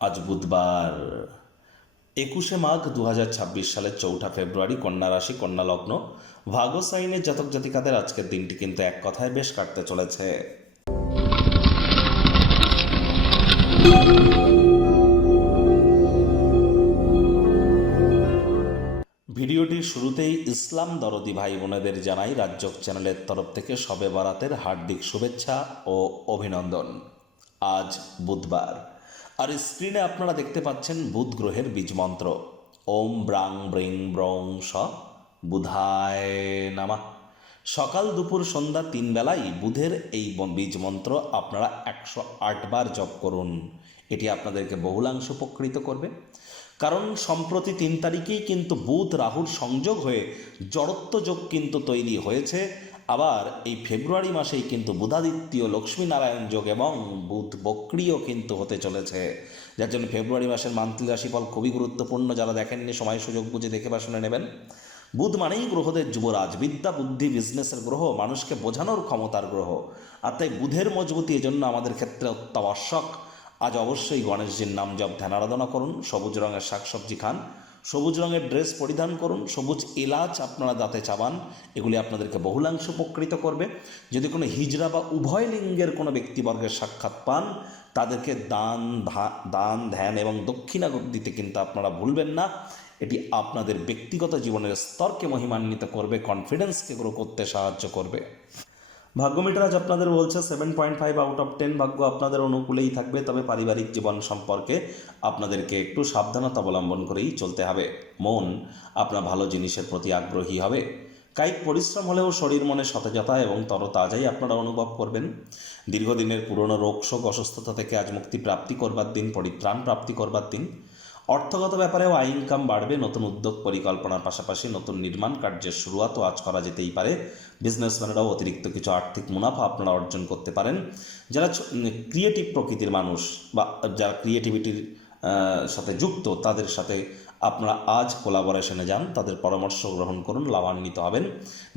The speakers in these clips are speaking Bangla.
আজ বুধবার 21 মাঘ 2026 সালের 4 ফেব্রুয়ারি, কন্যা রাশি, কন্যা লগ্ন, ভাগ্য সাইনের জাতক জাতিকাদের আজকের দিনটি কিন্তু এক কথায় বেশ কাটতে চলেছে। ভিডিওটির শুরুতেই ইসলাম দরদি ভাই বোনেদের জানাই রাজ্যক চ্যানেলের তরফ থেকে শবে বরাতের হার্দিক শুভেচ্ছা ও অভিনন্দন। আজ বুধবার, আর স্ক্রিনে আপনারা দেখতে পাচ্ছেন বুধ গ্রহের বীজ মন্ত্র ওম ব্রাং ব্রিং ব্রং স বুধায় নামা। সকাল দুপুর সন্ধ্যা 3 বেলায় বুধের এই বীজ মন্ত্র আপনারা 108 বার জপ করুন। এটি আপনাদেরকে বহুলাংশ উপকৃত করবে, কারণ সম্প্রতি 3 তারিখেই কিন্তু বুধ রাহুর সংযোগ হয়ে জড়ত্ব যোগ কিন্তু তৈরি হয়েছে। আবার এই ফেব্রুয়ারি মাসেই কিন্তু বুধাদিত্য লক্ষ্মীনারায়ণ যোগ এবং বুধ বক্রিও কিন্তু হতে চলেছে, যার জন্য ফেব্রুয়ারি মাসের মান্থলি রাশিফল খুবই গুরুত্বপূর্ণ। যারা দেখেননি সময় সুযোগ বুঝে দেখে বা শুনে নেবেন। বুধ মানেই গ্রহদের যুবরাজ, বিদ্যা বুদ্ধি বিজনেসের গ্রহ, মানুষকে বোঝানোর ক্ষমতার গ্রহ। আর তাই বুধের মজবুতি এজন্য আমাদের ক্ষেত্রে অত্যাবশ্যক। আজ অবশ্যই গণেশজির নাম জপ ধ্যান আরাধনা করুন, সবুজ রঙের শাকসবজি খান, সবুজ রঙের ড্রেস পরিধান করুন, সবুজ এলাচ আপনারা দাঁতে চাবান। এগুলি আপনাদেরকে বহুলাংশ উপকৃত করবে। যদি কোনো হিজড়া বা উভয় লিঙ্গের কোনো ব্যক্তিবর্গের সাক্ষাৎ পান, তাদেরকে দান ধ্যান এবং দক্ষিণা দিতে কিন্তু আপনারা ভুলবেন না। এটি আপনাদের ব্যক্তিগত জীবনের স্তরকে মহিমান্বিত করবে, কনফিডেন্সকে গ্রো করতে সাহায্য করবে। ভাগ্য মিটার আজ আপনাদের বলছে 7.5 আউট অফ 10 ভাগ্য আপনাদের অনুকূলেই থাকবে, তবে পারিবারিক জীবন সম্পর্কে আপনাদেরকে একটু সাবধানতা অবলম্বন করেই চলতে হবে। মন আপনার ভালো জিনিসের প্রতি আগ্রহী হবে। কায়িক পরিশ্রম হলেও শরীর মনে সতেজতা এবং তরতাজাই আপনারা অনুভব করবেন। দীর্ঘদিনের পুরনো রোগ শোক অসুস্থতা থেকে আজ মুক্তি প্রাপ্তি করবার দিন, পরিত্রাণ প্রাপ্তি করবার দিন। অর্থগত ব্যাপারেও আয় ইনকাম বাড়বে। নতুন উদ্যোগ পরিকল্পনার পাশাপাশি নতুন নির্মাণ কার্যের শুরুয়াতও আজ করা যেতেই পারে। বিজনেসম্যানেরাও অতিরিক্ত কিছু আর্থিক মুনাফা আপনারা অর্জন করতে পারেন। যারা ক্রিয়েটিভ প্রকৃতির মানুষ বা যারা ক্রিয়েটিভিটির সাথে যুক্ত, তাদের সাথে আপনারা আজ কোলাবোরেশনে যান, তাদের পরামর্শ গ্রহণ করুন, লাভান্বিত হবেন।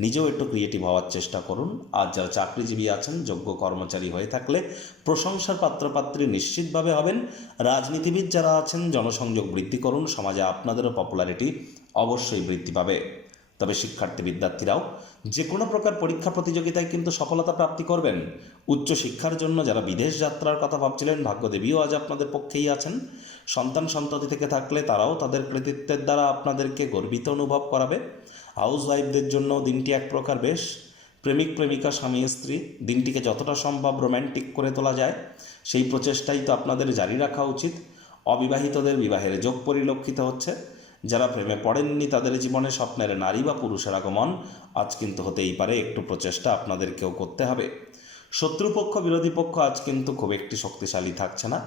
নিজেও একটু ক্রিয়েটিভ হওয়ার চেষ্টা করুন। আজ যারা চাকরিজীবী আছেন, যোগ্য কর্মচারী হয়ে থাকলে প্রশংসার পাত্রপাত্রী নিশ্চিতভাবে হবেন। রাজনীতিবিদ যারা আছেন, জনসংযোগ বৃদ্ধি করুন, সমাজে আপনাদেরও পপুলারিটি অবশ্যই বৃদ্ধি পাবে। তবে শিক্ষার্থী বিদ্যার্থীরাও যে কোনো প্রকার পরীক্ষা প্রতিযোগিতায় কিন্তু সফলতা প্রাপ্তি করবেন। উচ্চশিক্ষার জন্য যারা বিদেশ যাত্রার কথা ভাবছিলেন, ভাগ্যদেবীও আজ আপনাদের পক্ষেই আছেন। সন্তান সন্ততি থেকে থাকলে তারাও তাদের কৃতিত্বের দ্বারা আপনাদেরকে গর্বিত অনুভব করাবে। হাউস ওয়াইফদের জন্য দিনটি এক প্রকার বেশ। প্রেমিক প্রেমিকা স্বামী স্ত্রী দিনটিকে যতটা সম্ভব রোম্যান্টিক করে তোলা যায়, সেই প্রচেষ্টাই তো আপনাদের জারি রাখা উচিত। অবিবাহিতদের বিবাহের যোগ পরিলক্ষিত হচ্ছে। যারা প্রেমে পড়েননি, তাদের জীবনে স্বপ্নের নারী বা পুরুষের আগমন আজ কিন্তু হতেই পারে। একটু প্রচেষ্টা আপনাদেরকেও করতে হবে। শত্রুপক্ষ বিরোধী পক্ষ আজ কিন্তু খুব একটি শক্তিশালী থাকছে না।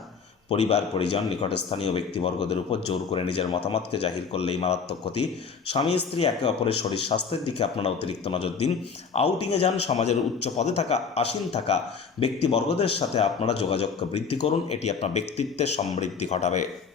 পরিবার পরিজন নিকটস্থানীয় ব্যক্তিবর্গদের উপর জোর করে নিজের মতামতকে জাহির করলেই মারাত্মক ক্ষতি। স্বামী স্ত্রী একে অপরের শরীর স্বাস্থ্যের দিকে আপনারা অতিরিক্ত নজর দিন। আউটিংয়ে যান, সমাজের উচ্চ পদে থাকা আসীন থাকা ব্যক্তিবর্গদের সাথে আপনারা যোগাযোগকে বৃদ্ধি করুন। এটি আপনার ব্যক্তিত্বের সমৃদ্ধি ঘটাবে।